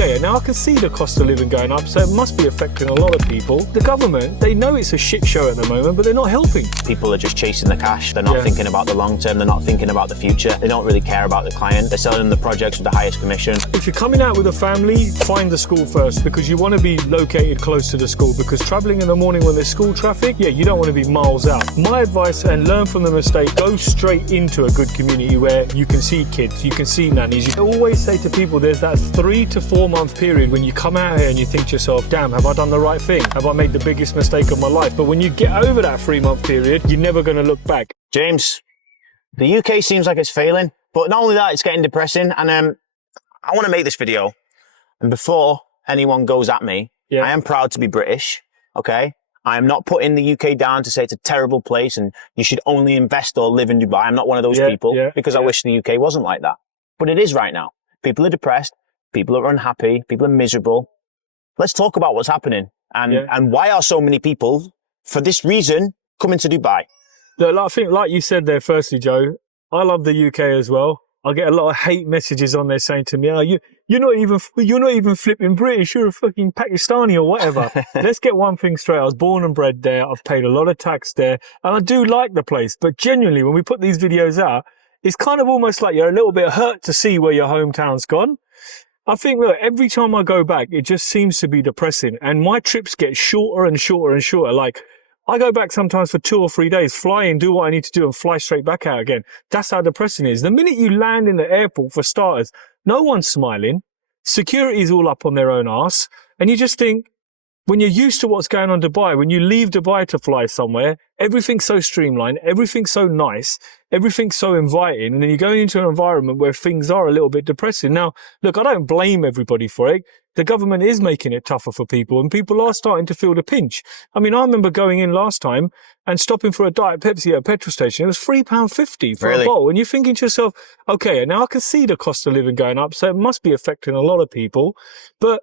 okay, now I can see the cost of living going up, so it must be affecting a lot of people. The government, they know it's a shit show at the moment, but they're not helping. People are just chasing the cash. They're not thinking about the long term. They're not thinking about the future. They don't really care about the client. They're selling them the projects with the highest commission. If you're coming out with a family, find the school first, because you want to be located close to the school, because traveling in the morning when there's school traffic, yeah, you don't want to be miles out. My advice, and learn from the mistake, go straight into a good community where you can see kids, you can see nannies. You always say to people, there's that 3 to 4 month period when you come out here and you think to yourself, damn, have I done the right thing? Have I made the biggest mistake of my life? But when you get over that 3 month period, you're never going to look back. James, the UK seems like it's failing, but not only that, it's getting depressing. And I want to make this video. And before anyone goes at me, I am proud to be British, okay? I am not putting the UK down to say it's a terrible place and you should only invest or live in Dubai. I'm not one of those people because I wish the UK wasn't like that. But it is right now. People are depressed. People are unhappy. People are miserable. Let's talk about what's happening and why are so many people, for this reason, coming to Dubai. Look, I think, like you said there, firstly, Joe, I love the UK as well. I get a lot of hate messages on there saying to me, oh, you're not even flipping British, you're a fucking Pakistani or whatever. Let's get one thing straight. I was born and bred there. I've paid a lot of tax there and I do like the place. But genuinely, when we put these videos out, it's kind of almost like you're a little bit hurt to see where your hometown's gone. I think, look, every time I go back, it just seems to be depressing. And my trips get shorter and shorter and shorter. Like, I go back sometimes for 2 or 3 days, fly in, do what I need to do and fly straight back out again. That's how depressing it is. The minute you land in the airport, for starters, no one's smiling. Security's all up on their own arse. And you just think, when you're used to what's going on in Dubai, when you leave Dubai to fly somewhere, everything's so streamlined, everything's so nice, everything's so inviting, and then you're going into an environment where things are a little bit depressing. Now, look, I don't blame everybody for it. The government is making it tougher for people, and people are starting to feel the pinch. I mean, I remember going in last time and stopping for a Diet Pepsi at a petrol station. It was £3.50 for a bottle. And you're thinking to yourself, okay, now I can see the cost of living going up, so it must be affecting a lot of people. But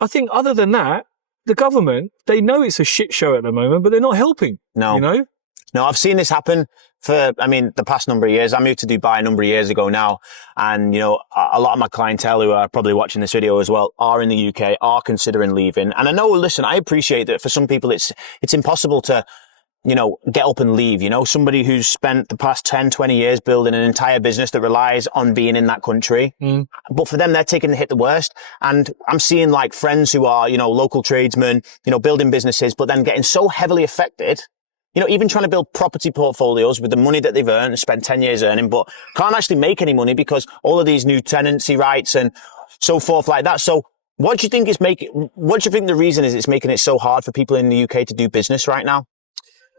I think other than that, the government, they know it's a shit show at the moment, but they're not helping. No. You know? No, I've seen this happen for, the past number of years. I moved to Dubai a number of years ago now. And, a lot of my clientele who are probably watching this video as well are in the UK, are considering leaving. And I know, listen, I appreciate that for some people it's impossible to, get up and leave. Somebody who's spent the past 10, 20 years building an entire business that relies on being in that country. But for them, they're taking the hit the worst. And I'm seeing like friends who are, local tradesmen, building businesses, but then getting so heavily affected, even trying to build property portfolios with the money that they've earned and spent 10 years earning, but can't actually make any money because all of these new tenancy rights and so forth like that. So what do you think the reason is it's making it so hard for people in the UK to do business right now?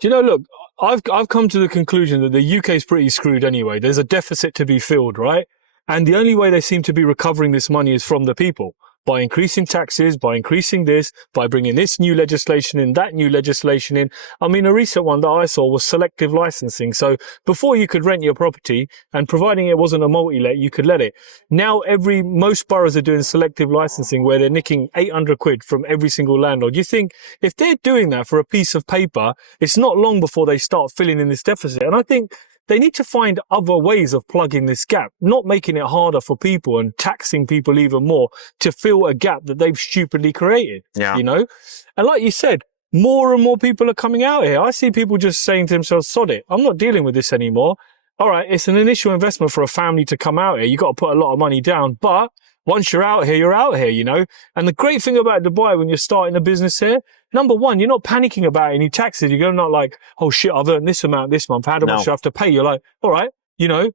Look, I've come to the conclusion that the UK is pretty screwed anyway. There's a deficit to be filled, right? And the only way they seem to be recovering this money is from the people. By increasing taxes, by increasing this, by bringing this new legislation in, that new legislation in. I mean, a recent one that I saw was selective licensing. So before you could rent your property, and providing it wasn't a multi-let, you could let it. Now most boroughs are doing selective licensing where they're nicking 800 quid from every single landlord. You think if they're doing that for a piece of paper, it's not long before they start filling in this deficit. And I think they need to find other ways of plugging this gap, not making it harder for people and taxing people even more to fill a gap that they've stupidly created, And like you said, more and more people are coming out here. I see people just saying to themselves, sod it, I'm not dealing with this anymore. All right, it's an initial investment for a family to come out here. You've got to put a lot of money down, but once you're out here, you're out here, And the great thing about Dubai when you're starting a business here, number one, you're not panicking about any taxes. You're not like, oh shit, I've earned this amount this month. How much do I have to pay? You're like, all right, they're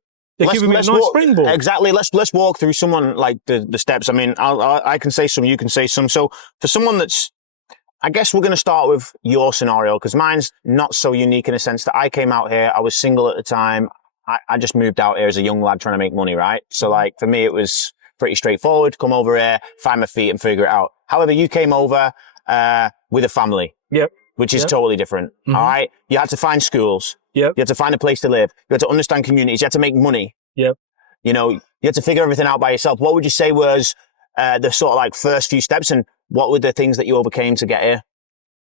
giving me a nice springboard. Exactly. Let's walk through someone like the steps. I mean, I can say some, you can say some. So for someone I guess we're going to start with your scenario because mine's not so unique in a sense that I came out here. I was single at the time. I just moved out here as a young lad trying to make money, right? So like for me, it was pretty straightforward. Come over here, find my feet and figure it out. However, you came over with a family, which is totally different. All right. You had to find schools. You had to find a place to live. You had to understand communities. You had to make money. You had to figure everything out by yourself. What would you say was the sort of like first few steps and what were the things that you overcame to get here?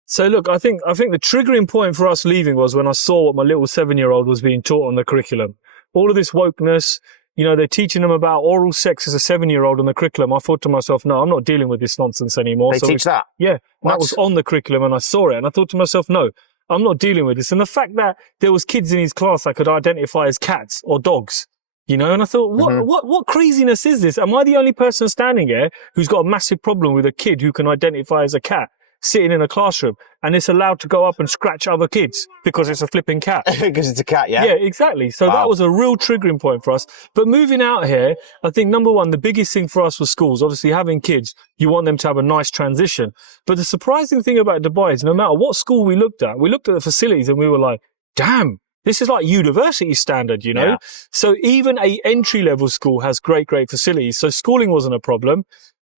So look, I think the triggering point for us leaving was when I saw what my little 7-year-old was being taught on the curriculum. All of this wokeness, you know, they're teaching them about oral sex as a 7-year-old on the curriculum. I thought to myself, no, I'm not dealing with this nonsense anymore. They teach that? Yeah. That was on the curriculum and I saw it and I thought to myself, no, I'm not dealing with this. And the fact that there was kids in his class I could identify as cats or dogs, you know, and I thought, what craziness is this? Am I the only person standing here who's got a massive problem with a kid who can identify as a cat sitting in a classroom and it's allowed to go up and scratch other kids because it's a flipping cat? Because it's a cat, yeah? Yeah, exactly. So that was a real triggering point for us. But moving out here, I think number one, the biggest thing for us was schools. Obviously, having kids, you want them to have a nice transition. But the surprising thing about Dubai is no matter what school we looked at the facilities and we were like, damn, this is like university standard, you know? Yeah. So even a entry-level school has great facilities. So schooling wasn't a problem.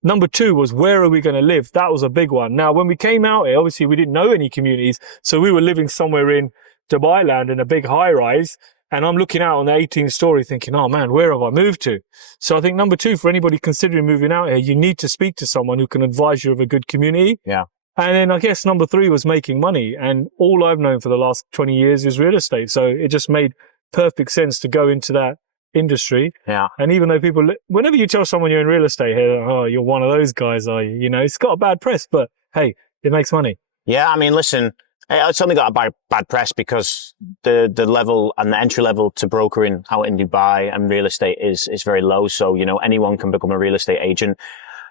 Number two was, where are we going to live? That was a big one. Now, when we came out here, obviously we didn't know any communities. So we were living somewhere in Dubai land in a big high rise. And I'm looking out on the 18th story thinking, oh man, where have I moved to? So I think number two, for anybody considering moving out here, you need to speak to someone who can advise you of a good community. Yeah. And then I guess number three was making money. And all I've known for the last 20 years is real estate. So it just made perfect sense to go into that industry. Yeah. And even though people, whenever you tell someone you're in real estate here, oh, you're one of those guys, are you? You know, it's got a bad press, but hey, it makes money. Yeah, I mean, listen, it's only got a bad press because the level and the entry level to brokering out in Dubai and real estate is very low. So, you know, anyone can become a real estate agent.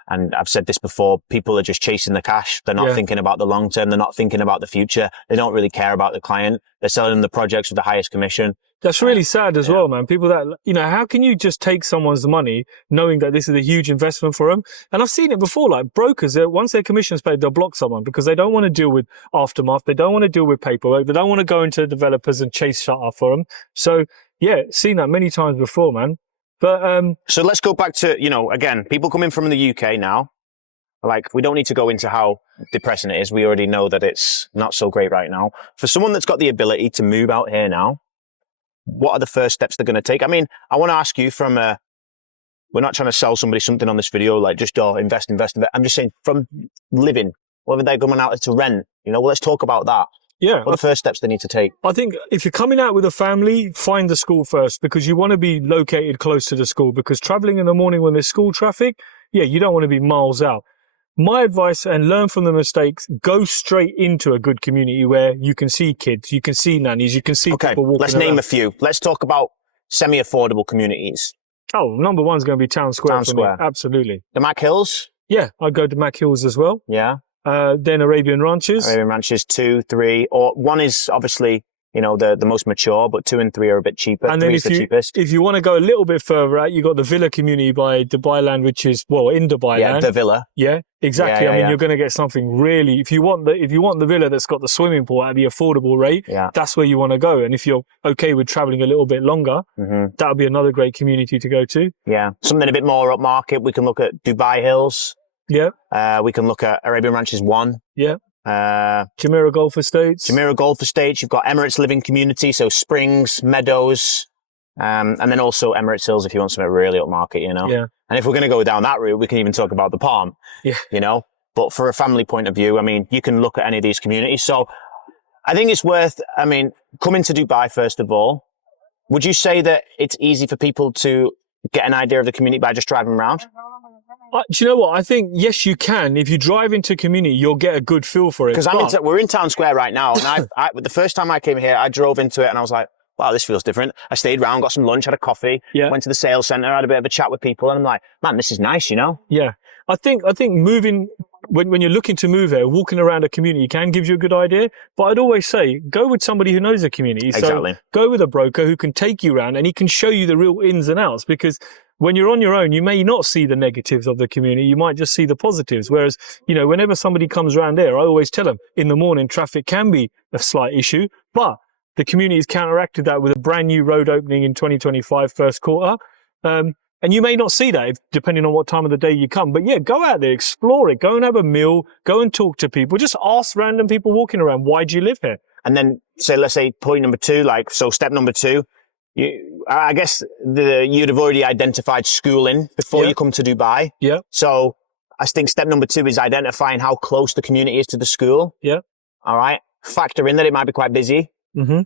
And I've said this before, people are just chasing the cash. They're not thinking about the long term. They're not thinking about the future. They don't really care about the client. They're selling them the projects with the highest commission. That's really sad as well, man. People that, you know, how can you just take someone's money knowing that this is a huge investment for them? And I've seen it before, like brokers, once their commission's paid, they'll block someone because they don't want to deal with aftermath. They don't want to deal with paperwork. They don't want to go into developers and chase shut up for them. So yeah, seen that many times before, man. But, so let's go back to, you know, again, people coming from the UK now, like we don't need to go into how depressing it is. We already know that it's not so great right now. For someone that's got the ability to move out here now, what are the first steps they're going to take? I mean, I want to ask you from we're not trying to sell somebody something on this video, like just invest. I'm just saying from living, whether they're going out to rent, you know, well, let's talk about that. yeah, What are the first steps they need to take? I think if you're coming out with a family, find the school first because you want to be located close to the school because traveling in the morning when there's school traffic, yeah, you don't want to be miles out. My advice, and learn from the mistakes, go straight into a good community where you can see kids, you can see nannies, you can see people walking let's around. name a few. Let's talk about semi-affordable communities. Oh, number one's going to be Town Square Town for Square. me. Absolutely. The Mac Hills? Yeah, I'd go to Mac Hills as well. Yeah. Then Arabian Ranches. Arabian Ranches 2, 3, or 1 is obviously, you know, the most mature, but 2 and 3 are a bit cheaper. And then 3 is the cheapest. if you want to go a little bit further out, you got the Villa community by Dubai Land, which is, well, in Dubai Yeah, Land. the Villa. Yeah, exactly. Yeah, I mean, yeah. you're going to get something really, if you want the villa that's got the swimming pool at the affordable rate, Yeah. that's where you want to go. And if you're okay with traveling a little bit longer, that would be another great community to go to. Yeah. Something a bit more upmarket. We can look at Dubai Hills. Yeah. We can look at Arabian Ranches 1. Yeah. Uh, Jumeirah Golf Estates. Jumeirah Golf Estates. You've got Emirates Living Community, so Springs, Meadows, and then also Emirates Hills if you want something really upmarket, you know. Yeah. And if we're going to go down that route, we can even talk about the Palm. Yeah. You know. But for a family point of view, I mean, you can look at any of these communities. So I think it's worth, I mean, coming to Dubai first of all. Would you say that it's easy for people to get an idea of the community by just driving around? Do you know what? I think, yes, you can. If you drive into community, you'll get a good feel for it. Because we're in Town Square right now, and the first time I came here, I drove into it and I was like, wow, this feels different. I stayed around, got some lunch, had a coffee, went to the sales centre, had a bit of a chat with people, and I'm like, man, this is nice, you know? Yeah. I think moving, when you're looking to move here, walking around a community can give you a good idea. But I'd always say, go with somebody who knows the community. Exactly. So go with a broker who can take you around and he can show you the real ins and outs, because when you're on your own, you may not see the negatives of the community. You might just see the positives. Whereas, you know, whenever somebody comes around there, I always tell them in the morning, traffic can be a slight issue, but the community has counteracted that with a brand new road opening in 2025 first quarter. And you may not see that depending on what time of the day you come. But yeah, go out there, explore it, go and have a meal, go and talk to people. Just ask random people walking around, why do you live here? And then let's say point number 2, so step number 2, I guess you'd have already identified schooling before you come to Dubai. Yeah. So I think step number 2 is identifying how close the community is to the school. Yeah. All right. Factor in that it might be quite busy.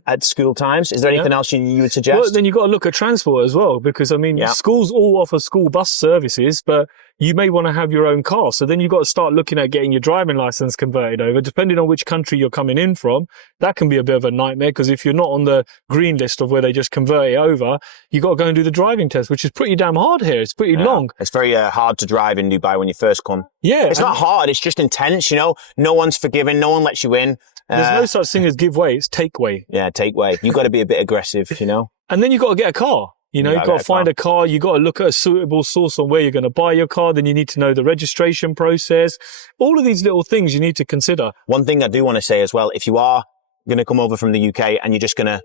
at school times. Is there anything else you would suggest? Well, then you've got to look at transport as well, because, I mean, schools all offer school bus services, but you may want to have your own car. So then you've got to start looking at getting your driving license converted over. Depending on which country you're coming in from, that can be a bit of a nightmare, because if you're not on the green list of where they just convert it over, you've got to go and do the driving test, which is pretty damn hard here. It's pretty long. It's very hard to drive in Dubai when you first come. Yeah. It's not hard. It's just intense, you know. No one's forgiving. No one lets you in. There's no such thing as give way. It's take way. Yeah, take way. You've got to be a bit aggressive, you know. And then you've got to get a car. You know, you've got to find a car. You've got to look at a suitable source on where you're going to buy your car. Then you need to know the registration process. All of these little things you need to consider. One thing I do want to say as well, if you are going to come over from the UK and you're just going to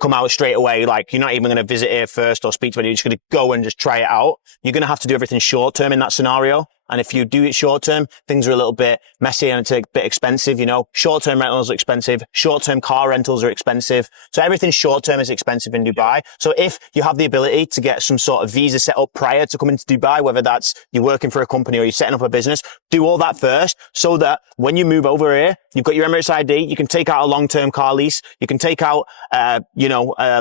come out straight away, like you're not even going to visit here first or speak to anybody, you're just going to go and just try it out, you're going to have to do everything short term in that scenario. And if you do it short term, things are a little bit messy and it's a bit expensive, you know. Short term rentals are expensive. Short term car rentals are expensive. So everything short term is expensive in Dubai. So if you have the ability to get some sort of visa set up prior to coming to Dubai, whether that's you're working for a company or you're setting up a business, do all that first so that when you move over here, you've got your Emirates ID, you can take out a long-term car lease, you can take out, a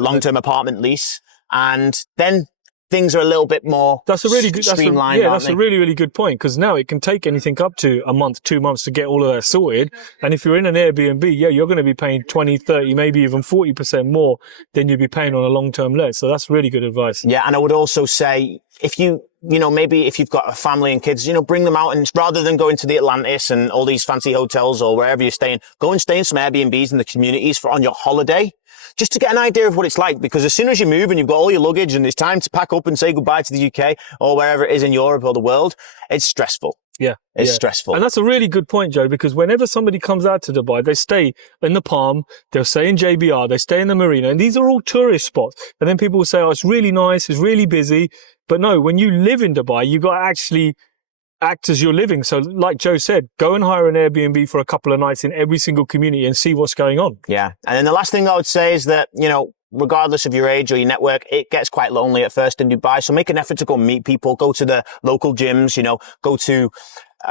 long-term apartment lease, and then things are a little bit more streamlined. That's a really, really good point, because now it can take anything up to a month, 2 months to get all of that sorted. And if you're in an Airbnb, you're going to be paying 20, 30, maybe even 40% more than you'd be paying on a long-term let. So that's really good advice. Yeah. And I would also say, if maybe if you've got a family and kids, bring them out, and rather than going to the Atlantis and all these fancy hotels or wherever you're staying, go and stay in some Airbnbs in the communities on your holiday, just to get an idea of what it's like. Because as soon as you move and you've got all your luggage and it's time to pack up and say goodbye to the UK or wherever it is in Europe or the world, it's stressful. Yeah. It's stressful. And that's a really good point, Joe, because whenever somebody comes out to Dubai, they stay in the Palm, they'll stay in JBR, they stay in the Marina, and these are all tourist spots. And then people will say, oh, it's really nice, it's really busy. But no, when you live in Dubai, you've got to actually act as you're living. So like Joe said, go and hire an Airbnb for a couple of nights in every single community and see what's going on. Yeah. And then the last thing I would say is that, regardless of your age or your network, it gets quite lonely at first in Dubai. So make an effort to go meet people, go to the local gyms, go to,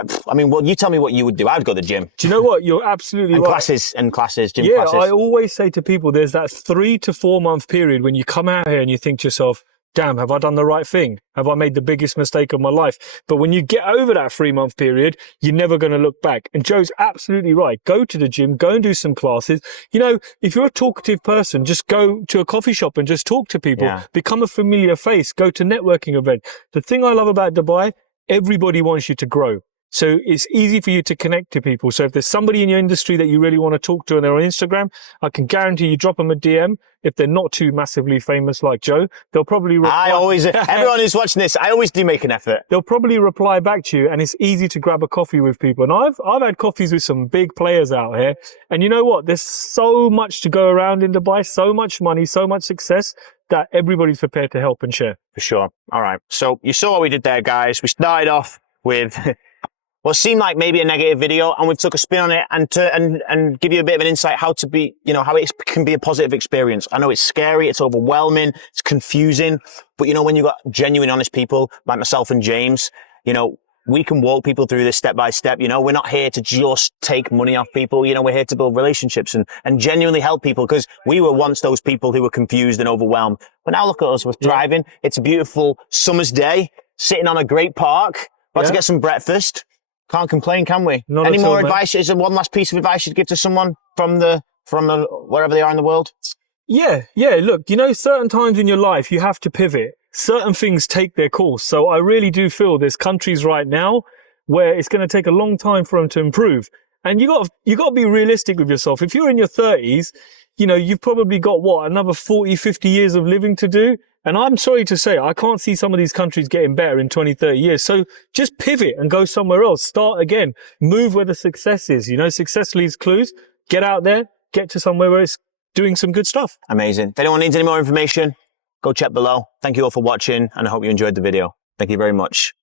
you tell me what you would do. I'd go to the gym. Do you know what? You're absolutely right. Gym classes. Yeah, I always say to people, there's that 3 to 4 month period when you come out here and you think to yourself, damn, have I done the right thing? Have I made the biggest mistake of my life? But when you get over that 3 month period, you're never going to look back. And Joe's absolutely right. Go to the gym, go and do some classes. If you're a talkative person, just go to a coffee shop and just talk to people. Yeah. Become a familiar face. Go to networking events. The thing I love about Dubai, everybody wants you to grow. So it's easy for you to connect to people. So if there's somebody in your industry that you really want to talk to and they're on Instagram, I can guarantee you drop them a DM. If they're not too massively famous like Joe, they'll probably reply. Everyone who's watching this, I always do make an effort. They'll probably reply back to you, and it's easy to grab a coffee with people. And I've had coffees with some big players out here. And you know what? There's so much to go around in Dubai, so much money, so much success, that everybody's prepared to help and share. For sure. All right. So you saw what we did there, guys. We started off with what seemed like maybe a negative video, and we've took a spin on it and give you a bit of an insight how to be, how it can be a positive experience. I know it's scary, it's overwhelming, it's confusing, but when you've got genuine, honest people like myself and James, we can walk people through this step by step. We're not here to just take money off people. We're here to build relationships and genuinely help people, because we were once those people who were confused and overwhelmed. But now look at us, we're thriving. Yeah. It's a beautiful summer's day, sitting on a great park, about to get some breakfast. Can't complain, can we? Not Any more all, advice? Is there one last piece of advice you'd give to someone from the wherever they are in the world? Yeah. Look, certain times in your life you have to pivot. Certain things take their course. So I really do feel there's countries right now where it's going to take a long time for them to improve. And you got to be realistic with yourself. If you're in your 30s, you've probably got another 40, 50 years of living to do. And I'm sorry to say, I can't see some of these countries getting better in 20, 30 years. So just pivot and go somewhere else. Start again. Move where the success is. Success leaves clues. Get out there. Get to somewhere where it's doing some good stuff. Amazing. If anyone needs any more information, go check below. Thank you all for watching, and I hope you enjoyed the video. Thank you very much.